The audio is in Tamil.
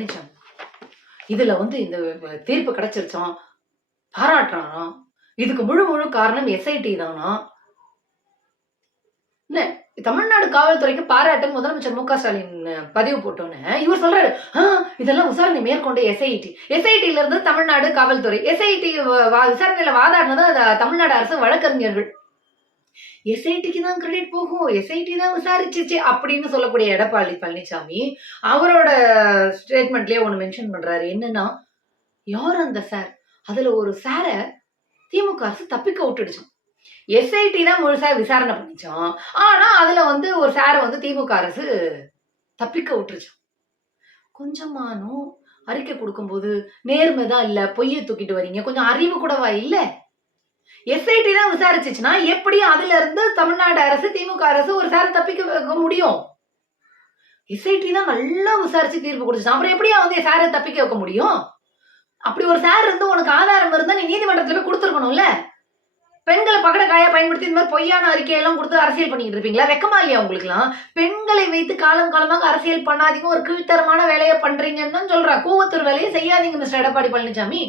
பழனிசாமி இதுல வந்து இந்த தீர்ப்பு கிடைச்சிருச்சோம் பாராட்டுறானா? இதுக்கு முழு முழு காரணம் எஸ்ஐடி தானா? தமிழ்நாடு காவல்துறைக்கு பாராட்டு முதலமைச்சர் மு க ஸ்டாலின் பதிவு போட்டோன்னு இவர் சொல்றாரு இதெல்லாம் விசாரணை மேற்கொண்ட எஸ்ஐடி எஸ்ஐடில இருந்து தமிழ்நாடு காவல்துறை எஸ்ஐடி விசாரணையில வாதாடினது தமிழ்நாடு அரசு வழக்கறிஞர்கள். எஸ்ஐடிக்கு தான் கிரெடிட் போகும். எஸ்ஐடி தான் விசாரிச்சிச்சு அப்படின்னு சொல்லக்கூடிய எடப்பாடி பழனிசாமி அவரோட ஸ்டேட்மெண்ட்லயே ஒன்று மென்ஷன் பண்றாரு. என்னன்னா யார் அந்த சார் அதுல ஒரு சாரை திமுக அரசு தப்பிக்க விட்டுடுச்சோம். எஸ்ஐடி தான் முழுசா விசாரணை பண்ணிச்சோம். ஆனா அதுல வந்து ஒரு சாரை வந்து திமுக அரசு தப்பிக்க விட்டுருச்சோம். கொஞ்சமானும் அறிக்கை கொடுக்கும்போது நேர்மை தான் இல்லை பொய்யை தூக்கிட்டு வரீங்க. கொஞ்சம் அறிவு கூடவா இல்லை? எஸ்ஐடி தான் விசாரிச்சுச்சுன்னா எப்படி அதுல இருந்து தமிழ்நாடு அரசு திமுக அரசு ஒரு சாரை தப்பிக்க வைக்க முடியும்? எஸ்ஐடி தான் நல்லா விசாரிச்சு தீர்ப்பு கொடுத்துச்சு. அப்புறம் எப்படியா வந்து சாரை தப்பிக்க வைக்க முடியும்? அப்படி ஒரு சார் இருந்து உனக்கு ஆதாரம் இருந்தா நீ நீதிமன்றத்துல போய் கொடுத்துருக்கணும்ல? பெண்களை பகட காயா பயன்படுத்தி இந்த மாதிரி பொய்யான அறிக்கையெல்லாம் கொடுத்து அரசியல் பண்ணிட்டு இருப்பீங்களா? வெக்கமா இல்லையா உங்களுக்குலாம் பெண்களை வைத்து காலம் காலமாக அரசியல் பண்ணாதீங்க. ஒரு கீழ்த்தரமான வேலையை பண்றீங்கன்னு தான் சொல்றா. கூவத்தூர் வேலையை செய்யாதீங்க மிஸ்டர் எடப்பாடி பழனிசாமி.